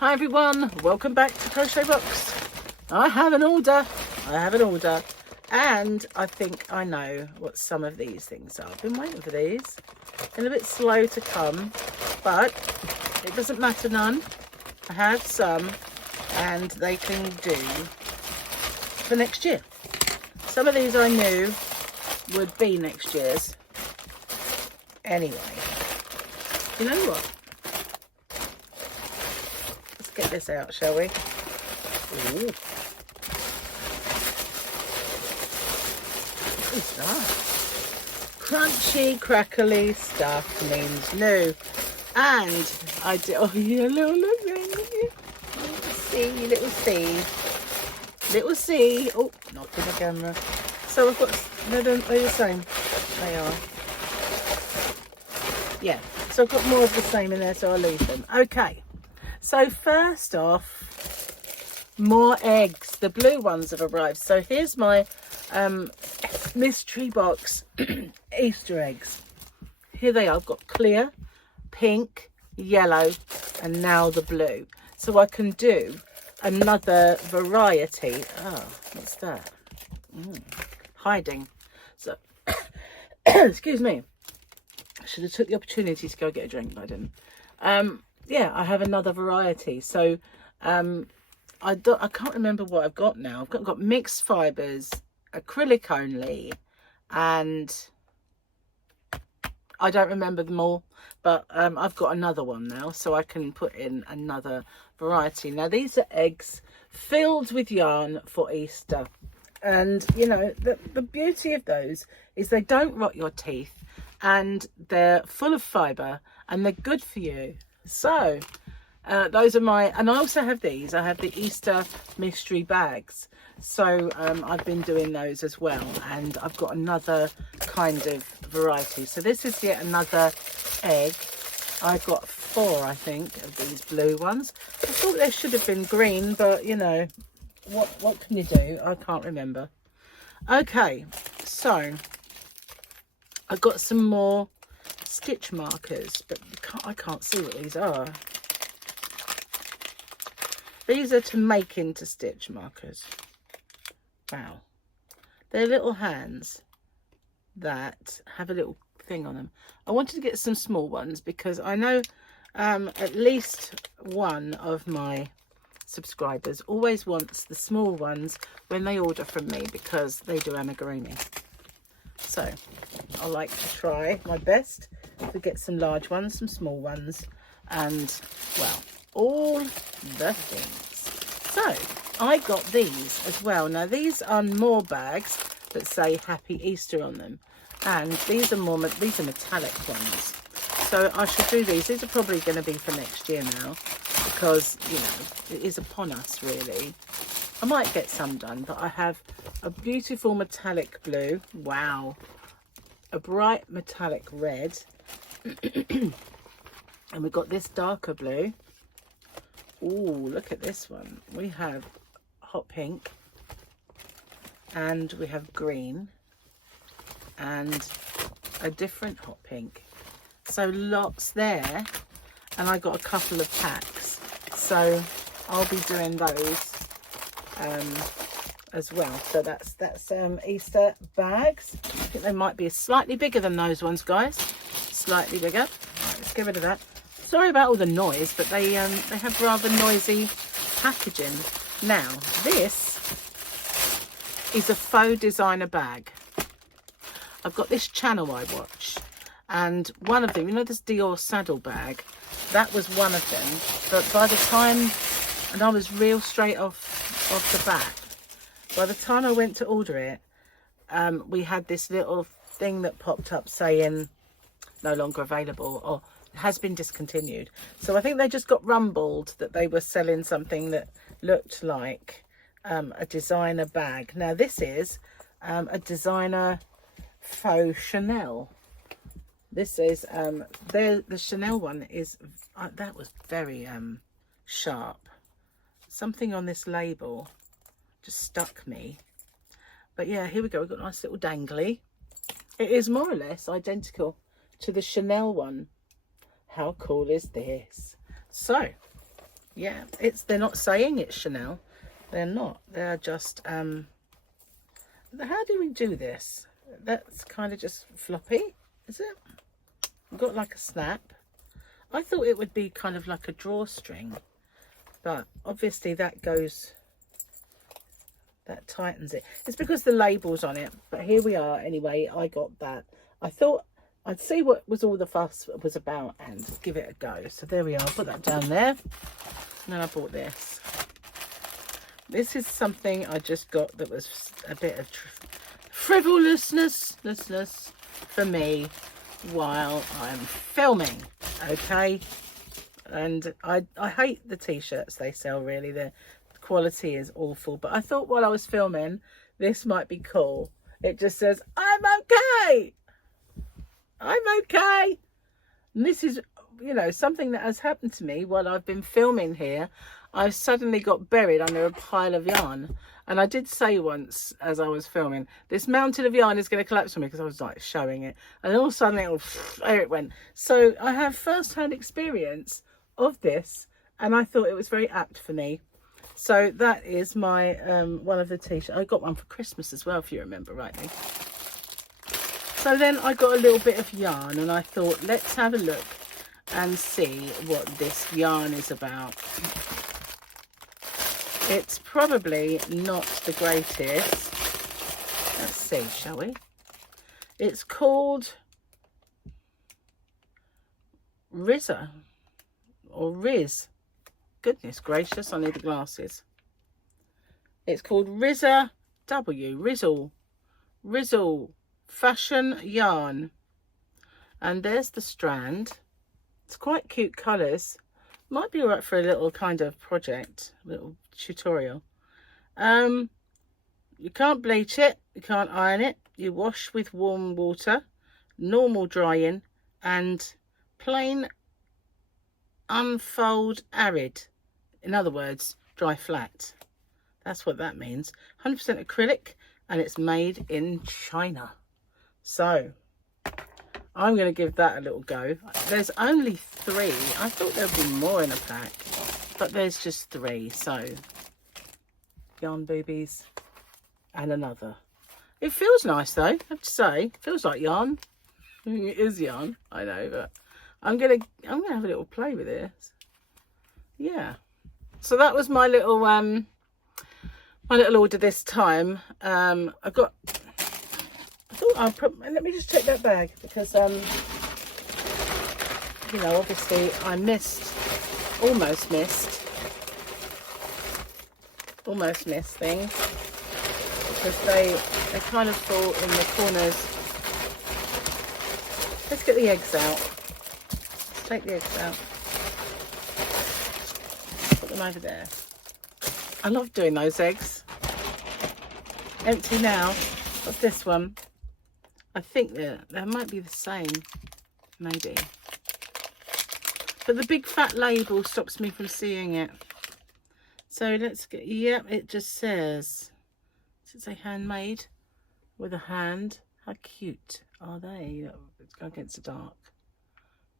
Hi everyone, welcome back to CrochetRocks. I have an order, and I think I know what some of these things are. I've been waiting for these, been a bit slow to come, but it doesn't matter none. I have some and they can do for next year. Some of these I knew would be next year's. Anyway, you know what? Let's get this out, shall we? Ooh. What is that? Crunchy, crackly stuff means new. And I did, oh yeah, look there. Little C. Oh, not in the camera. So I've got, they're the same. They are. Yeah, so I've got more of the same in there, so I'll leave them. Okay, so first off, more eggs. The blue ones have arrived. So here's my mystery box Easter eggs. Here they are. I've got clear, pink, yellow, and now the blue. So I can do another variety. Oh, what's that? Hiding. So, excuse me. I should have took the opportunity to go get a drink, but I didn't. Yeah, I have another variety. So I can't remember what I've got now. I've got mixed fibres, acrylic only, and I don't remember them all, but I've got another one now, so I can put in another variety. Now these are eggs filled with yarn for Easter, and you know the beauty of those is they don't rot your teeth, and they're full of fibre, and they're good for you. So those are my, and I also have these. I have the Easter mystery bags, so I've been doing those as well, and I've got another kind of variety. So this is yet another egg. I've got 4, I think, of these blue ones. I thought they should have been green, but you know, what can you do? I can't remember. Okay, so I've got some more stitch markers, but I can't see what these are. These are to make into stitch markers. Wow. They're little hands that have a little thing on them. I wanted to get some small ones because I know at least one of my subscribers always wants the small ones when they order from me because they do amigurumi. So I like to try my best to get some large ones, some small ones, and well, all the things. So I got these as well. Now these are more bags that say Happy Easter on them, and these are metallic ones. So I should do these. These are probably going to be for next year now because, you know, it is upon us really. I might get some done, but I have a beautiful metallic blue. Wow. A bright metallic red. And we've got this darker blue. Ooh, look at this one. We have hot pink, and we have green, and a different hot pink. So lots there, and I got a couple of packs. So I'll be doing those as well. So that's Easter bags. I think they might be slightly bigger than those ones, guys. Slightly bigger. Right, let's get rid of that. Sorry about all the noise, but they have rather noisy packaging. Now this is a faux designer bag. I've got this channel I watch, and one of them, you know, this Dior saddle bag, that was one of them. But by the time, and I was real straight off the bat, by the time I went to order it, we had this little thing that popped up saying no longer available or has been discontinued. So I think they just got rumbled that they were selling something that looked like a designer bag. Now this is a designer faux Chanel. This is the Chanel one is that was very sharp. Something on this label just stuck me. But yeah, here we go. We've got a nice little dangly. It is more or less identical to the Chanel one. How cool is this? So Yeah, they're not saying it's Chanel. They're not. They're just how do we do this? That's kind of just floppy, is it? We've got like a snap. I thought it would be kind of like a drawstring, but obviously that tightens it. It's because the label's on it, but here we are anyway. I got that. I thought I'd see what was all the fuss was about and give it a go. So there we are. I'll put that down there. And then I bought this. This is something I just got that was a bit of frivolousness for me while I'm filming. Okay, and I hate the t-shirts they sell, really. The quality is awful, but I thought while I was filming this might be cool. It just says I'm okay, and this is, you know, something that has happened to me while I've been filming here. I suddenly got buried under a pile of yarn, and I did say once as I was filming, this mountain of yarn is going to collapse on me, because I was like showing it, and then all of a sudden there it went. So I have first-hand experience of this, and I thought it was very apt for me. So that is my one of the t-shirts. I got one for Christmas as well, if you remember rightly. So then I got a little bit of yarn, and I thought, let's have a look and see what this yarn is about. It's probably not the greatest. Let's see, shall we? It's called Rizza, or Riz. Goodness gracious, I need the glasses. It's called Rizza Rizzle Fashion Yarn. And there's the strand. It's quite cute colours. Might be alright for a little kind of project, little tutorial. You can't bleach it, you can't iron it. You wash with warm water, normal drying, and plain unfold arid. In other words, dry flat. That's what that means. 100% acrylic, and it's made in China. So I'm going to give that a little go. There's only 3. I thought there'd be more in a pack, but there's just 3. So yarn boobies and another. It feels nice though, I have to say. It feels like yarn. It is yarn, I know, but I'm gonna have a little play with this. Yeah. So that was my little order this time. I thought let me just check that bag, because you know, obviously I almost missed things, because they kind of fall in the corners. Let's get the eggs out. Let's take the eggs out. Put them over there. I love doing those eggs. Empty now. What's this one? I think they might be the same, maybe. But the big fat label stops me from seeing it. So let's get, yep, it just says, does it say handmade with a hand? How cute are they? Let's go against the dark.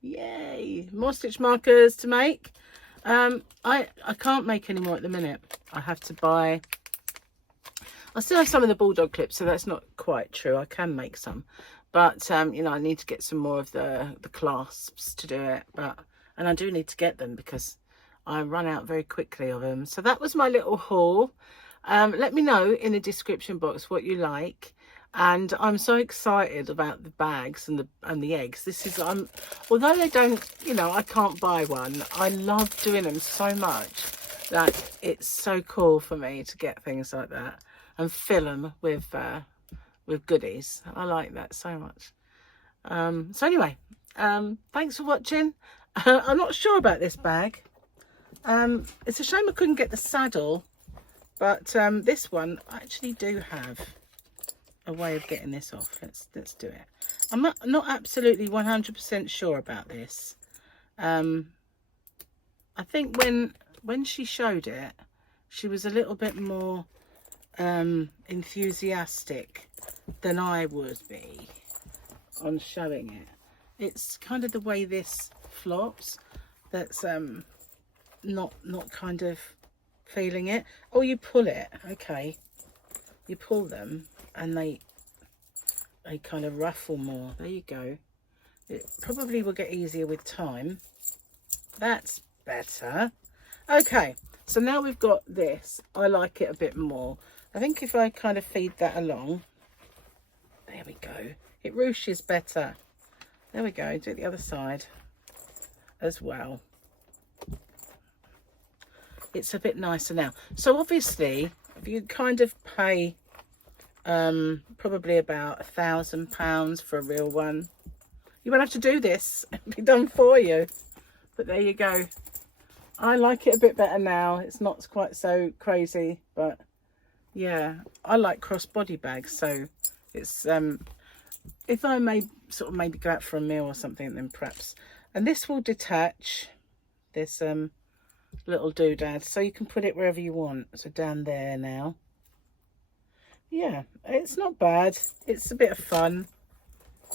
Yay! More stitch markers to make. I can't make any more at the minute. I have to buy. I still have some of the bulldog clips, so that's not quite true. I can make some, but you know, I need to get some more of the clasps to do it. And I do need to get them, because I run out very quickly of them. So that was my little haul. Let me know in the description box what you like. And I'm so excited about the bags and the eggs. This is, although they don't, you know, I can't buy one, I love doing them so much that it's so cool for me to get things like that and fill them with goodies. I like that so much. So anyway, thanks for watching. I'm not sure about this bag. It's a shame I couldn't get the saddle, but this one I actually do have a way of getting this off. Let's do it. I'm not absolutely 100% sure about this. I think when she showed it, she was a little bit more enthusiastic than I would be on showing it. It's kind of the way this flops that's not kind of feeling it. Oh, you pull it. Okay, you pull them and they kind of ruffle more. There you go. It probably will get easier with time. That's better. Okay, so now we've got this. I like it a bit more. I think if I kind of feed that along, there we go. It ruches better. There we go. Do it the other side as well. It's a bit nicer now. So obviously, if you kind of pay probably about £1,000 for a real one, you won't have to do this. It'll be done for you. But there you go. I like it a bit better now. It's not quite so crazy, but yeah, I like crossbody bags. So it's if I may sort of maybe go out for a meal or something, then perhaps. And this will detach. This little doodad, so you can put it wherever you want. So down there now. Yeah, it's not bad. It's a bit of fun.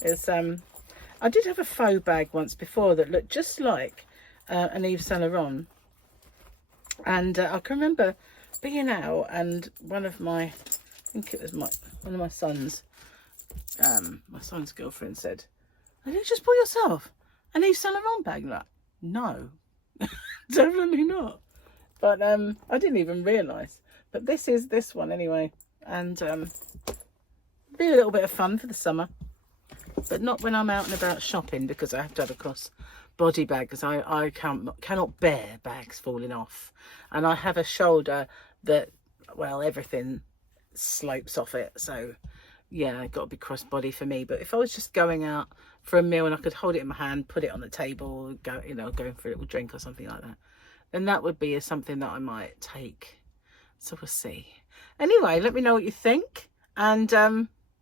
It's I did have a faux bag once before that looked just like an Yves Saint Laurent, and I can remember being out and one of my, I think it was one of my son's girlfriend said, "Oh, did you just bought yourself an Yves Saint Laurent bag?" Like, no, definitely not. But I didn't even realise. But this is this one anyway, and be a little bit of fun for the summer. But not when I'm out and about shopping, because I have to have a cross-body bag, because I cannot bear bags falling off. And I have a shoulder that, well, everything slopes off it. So, yeah, it's got to be cross-body for me. But if I was just going out for a meal and I could hold it in my hand, put it on the table, go, you know, going for a little drink or something like that, then that would be something that I might take. So we'll see. Anyway, let me know what you think. And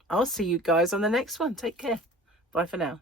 I'll see you guys on the next one. Take care. Bye for now.